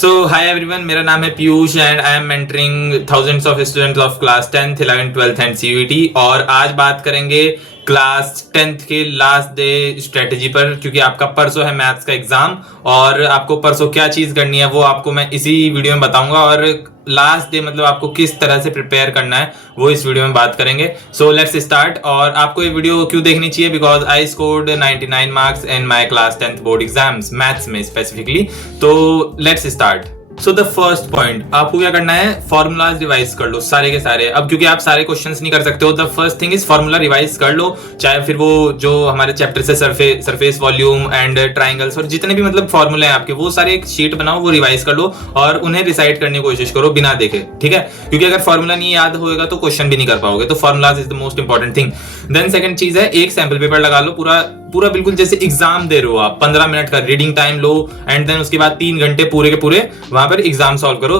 सो hi everyone, मेरा नाम है Piyush and I am mentoring thousands of students of class 10th 11th 12th and CUET. और आज बात करेंगे क्लास 10th के लास्ट डे स्ट्रेटजी पर, क्योंकि आपका परसों है मैथ्स का एग्जाम और आपको परसों क्या चीज़ करनी है वो आपको मैं इसी वीडियो में बताऊंगा। और लास्ट डे मतलब आपको किस तरह से प्रिपेयर करना है वो इस वीडियो में बात करेंगे। So let's start. और आपको ये वीडियो क्यों देखनी चाहिए? Because I scored 99 marks in my class 10th board exams maths में स्पेसिफिकली। तो let's start. So the first point, आपको क्या करना है, फॉर्मूलाज रिवाइज कर लो सारे के सारे। अब क्योंकि आप सारे क्वेश्चंस नहीं कर सकते हो, the first thing is formula revise कर लो। चाहे फिर वो जो हमारे चैप्टर से सरफेस वॉल्यूम एंड ट्राइंगल्स और जितने भी मतलब फॉर्मूले हैं आपके, वो सारे एक शीट बनाओ, वो रिवाइज कर लो और उन्हें रिसाइट करने की कोशिश करो बिना देखे, ठीक है? क्योंकि अगर फॉर्मूला नहीं याद होगा तो क्वेश्चन भी नहीं कर पाओगे। तो formulas is the most important thing. Then second चीज है, एक सैंपल पेपर लगा लो, पूरा पूरा बिल्कुल जैसे एग्जाम दे रहे हो आप। 15 मिनट का रीडिंग टाइम लो एंड देन उसके बाद 3 घंटे पूरे के पूरे वहां पर एग्जाम सॉल्व करो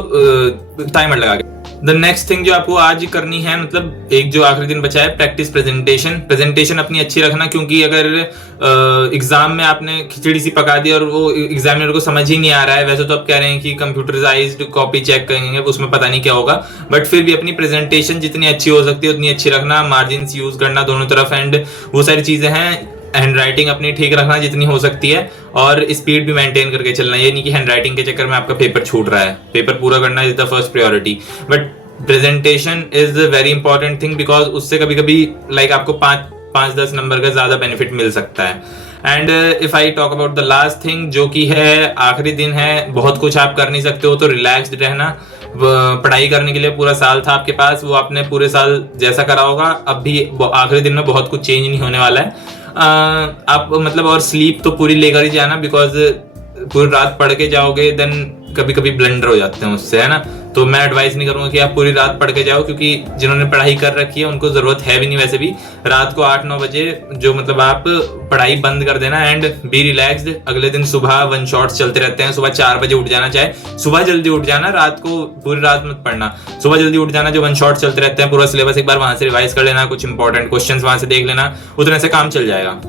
टाइमर लगा के। द नेक्स्ट थिंग जो आपको आज करनी है, मतलब एक जो आखिरी दिन बचा है, प्रैक्टिस प्रेजेंटेशन अपनी अच्छी रखना। क्योंकि अगर एग्जाम में आपने खिचड़ी सी पका दी और वो एग्जामिनर को समझ ही नहीं आ रहा है, वैसे तो आप कह रहे हैं कि कंप्यूटराइज्ड कॉपी चेक करेंगे, उसमें पता नहीं क्या होगा, बट फिर भी अपनी प्रेजेंटेशन जितनी अच्छी हो सकती है उतनी अच्छी रखना। मार्जिन यूज करना दोनों तरफ एंड वो सारी चीजें हैं। हैंड राइटिंग अपनी ठीक रखना जितनी हो सकती है और स्पीड भी मेंटेन करके चलना। ये नहीं कि हैंड राइटिंग के चक्कर में आपका पेपर छूट रहा है। पेपर पूरा करना is the first priority, but presentation is the very important thing, because उससे कभी कभी लाइक आपको 5-10 नंबर का ज्यादा बेनिफिट मिल सकता है। And if I talk about the last thing, जो कि है आखिरी दिन है, बहुत कुछ आप कर नहीं सकते हो, तो रिलैक्स्ड रहना। पढ़ाई करने के लिए पूरा साल था आपके पास, वो आपने पूरे साल जैसा करा होगा, अब भी आखिरी दिन में बहुत कुछ चेंज नहीं होने वाला है। आप मतलब और स्लीप तो पूरी लेकर ही जाना, बिकॉज पूरी रात पढ़ के जाओगे देन कभी कभी ब्लंडर हो जाते हैं उससे, है ना? तो मैं एडवाइस नहीं करूंगा कि आप पूरी रात पढ़ के जाओ, क्योंकि जिन्होंने पढ़ाई कर रखी है उनको जरूरत है भी नहीं। वैसे भी रात को 8-9 बजे जो मतलब आप पढ़ाई बंद कर देना एंड बी रिलैक्स्ड। अगले दिन सुबह 1 शॉट्स चलते रहते हैं, सुबह 4 बजे उठ जाना। चाहे सुबह जल्दी उठ जाना, रात को पूरी रात मत पढ़ना, सुबह जल्दी उठ जाना। जो 1 शॉट चलते रहते हैं, पूरा सिलेबस एक बार वहां से रिवाइज कर लेना, कुछ इंपॉर्टेंट क्वेश्चन वहां से देख लेना, उतने से काम चल जाएगा।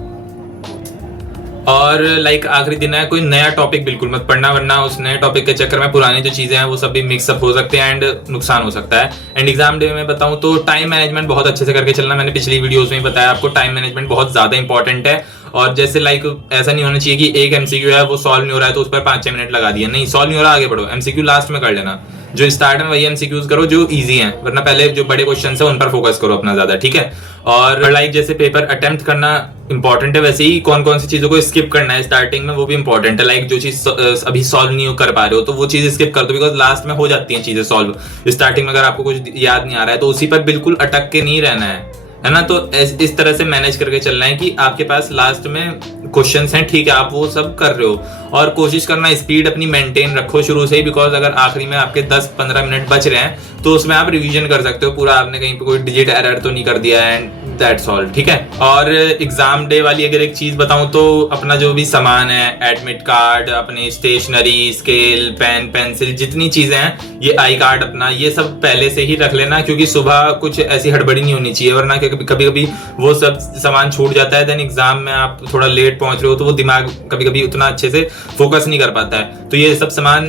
और लाइक आखिरी दिन है, कोई नया टॉपिक बिल्कुल मत पढ़ना, वरना उस नए टॉपिक के चक्कर में पुरानी जो चीजें हैं वो सब भी मिक्सअप हो सकते हैं एंड नुकसान हो सकता है। एंड एग्जाम डे में बताऊं तो टाइम मैनेजमेंट बहुत अच्छे से करके चलना। मैंने पिछली वीडियोस में बताया आपको, टाइम मैनेजमेंट बहुत ज्यादा इंपॉर्टेंट है। और जैसे लाइक ऐसा नहीं होना चाहिए कि एक एमसीक्यू है वो सॉल्व नहीं हो रहा है तो उस पर 5-6 मिनट लगा दिया, नहीं, सॉल्व नहीं हो रहा आगे बढ़ो, एमसीक्यू लास्ट में कर लेना। जो स्टार्ट में वही एमसीक्यूज करो जो इजी हैं, वरना पहले जो बड़े क्वेश्चन है उन पर फोकस करो अपना ज्यादा, ठीक है? और लाइक जैसे पेपर अटेम्प्ट करना इंपॉर्टेंट है, वैसे ही कौन कौन सी चीजों को स्किप करना है स्टार्टिंग में वो भी इंपॉर्टेंट है। लाइक जो चीज अभी सॉल्व नहीं कर पा रहे हो तो वो चीज स्किप कर दो, बिकॉज लास्ट में हो जाती हैं चीजें सॉल्व। स्टार्टिंग में अगर आपको कुछ याद नहीं आ रहा है तो उसी पर बिल्कुल अटक के नहीं रहना है ना? तो इस तरह से मैनेज करके चलना है कि आपके पास लास्ट में क्वेश्चंस हैं, ठीक है, आप वो सब कर रहे हो। और कोशिश करना स्पीड अपनी मेंटेन रखो शुरू से ही, बिकॉज अगर आखिरी में आपके 10-15 मिनट बच रहे हैं तो उसमें आप रिवीजन कर सकते हो पूरा, आपने कहीं पे कोई डिजिट एरर तो नहीं कर दिया एंड दैट्स ऑल, ठीक है? और एग्जाम डे वाली अगर एक चीज बताऊं तो अपना जो भी सामान है, एडमिट कार्ड, अपनी स्टेशनरी, स्केल, पेन, पेंसिल, जितनी चीजें हैं, ये आई कार्ड अपना, ये सब पहले से ही रख लेना, क्योंकि सुबह कुछ ऐसी हड़बड़ी नहीं होनी चाहिए, वरना कभी कभी वो सब सामान छूट जाता है। देन एग्जाम में आप थोड़ा लेट पहुंच रहे हो तो वो दिमाग कभी कभी उतना अच्छे से फोकस नहीं कर पाता है। तो ये सब सामान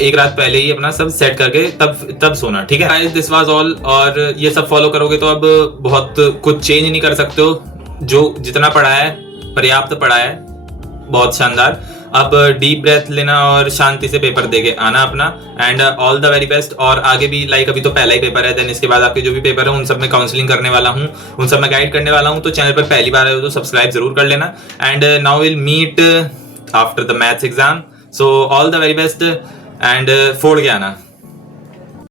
एक रात पहले ही अपना सब सेट करके तब सोना, ठीक है? This was all. और ये सब फॉलो करोगे तो अब बहुत कुछ चेंज नहीं कर सकते हो। जो जितना पढ़ा है पर्याप्त पढ़ा है, बहुत शानदार। अब डीप ब्रेथ लेना और शांति से पेपर देके आना अपना। And all the very best. और आगे भी लाइक अभी तो पहला ही पेपर है, देन इसके बाद आपके जो भी पेपर है उन सब में काउंसलिंग करने वाला हूँ, उन सब में गाइड करने वाला हूँ। तो चैनल पर पहली बार आए हो तो सब्सक्राइब जरूर कर लेना। And now will meet after the maths exam. So all the very best and फोड़ के आना।